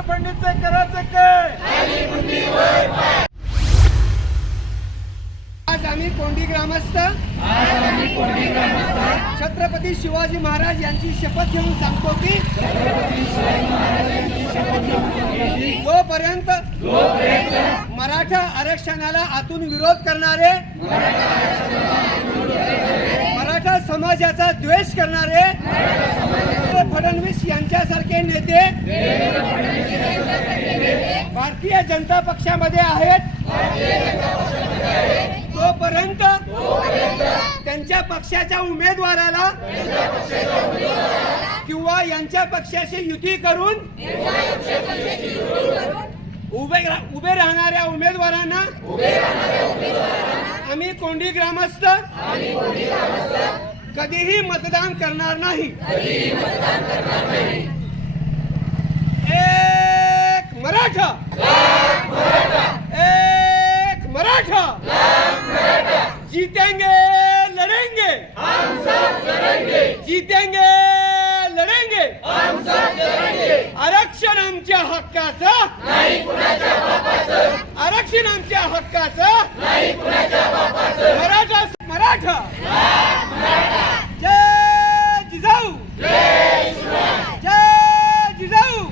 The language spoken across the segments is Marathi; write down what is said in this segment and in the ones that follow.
देवेंद्र फडणवीसचं करायचं काय? आज आम्ही कोंडी ग्रामस्थ. छत्रपती शिवाजी महाराज यांची शपथ घेऊन सांगतो की जोपर्यंत मराठा आरक्षणाला आतून विरोध करणारे मराठा समाजाचा द्वेष करणारे फडणवीस यांच्यासारखे नेते भारतीय जनता पक्षामध्ये आहेत. तोपर्यंत त्यांच्या पक्षाच्या उमेदवाराला किंवा यांच्या पक्षाशी युती करून उभे रा- उभे राहणाऱ्या उमेदवारांना आम्ही कोंडी ग्रामस्थ कधीही मतदान करणार नाही. एक मराठा. एक मराठा. जीतेंगे लड़ेंगे हम सब लड़ेंगे जीतेंगे लड़ेंगे हम सब लड़ेंगे आरक्षण आमच्या हक्काचं. नाही कुणाच्या बापाचं. आरक्षण आमच्या हक्काचं. नाही कुणाच्या बापाचं मराठा मराठा जय जिजाऊ जय जिजाऊ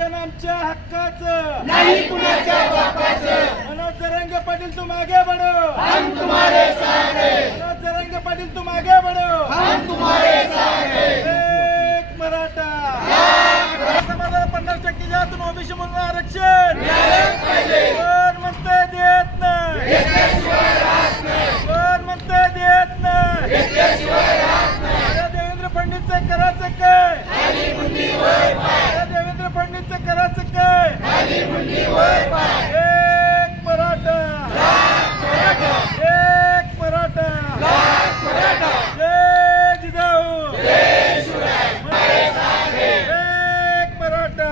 आरक्षण आमच्या हक्काचं. नाही कुणाच्या बापाचं. मनोज जरंगे पाटील तू मागे बडो. हम तुम्हारे साथ हैं. मनोज जरंगे पाटील तू मागे बडो. हम तुम्हारे साथ हैं. एक मराठा. समाजाला पन्नास टक्के ज्यातून ओबीसी म्हणून आरक्षण. कोण म्हणतंय देत नाही? कोण म्हणतंय देत नाही? अरे देवेंद्र फडणवीसचं करायचं काय अरे देवेंद्र फडणवीसचं करायचं काय एक मराठा एक मराठा जय जिजाऊ एक मराठा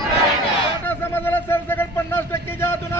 मराठा समाजाला सरसकट पन्नास टक्केच्या आतून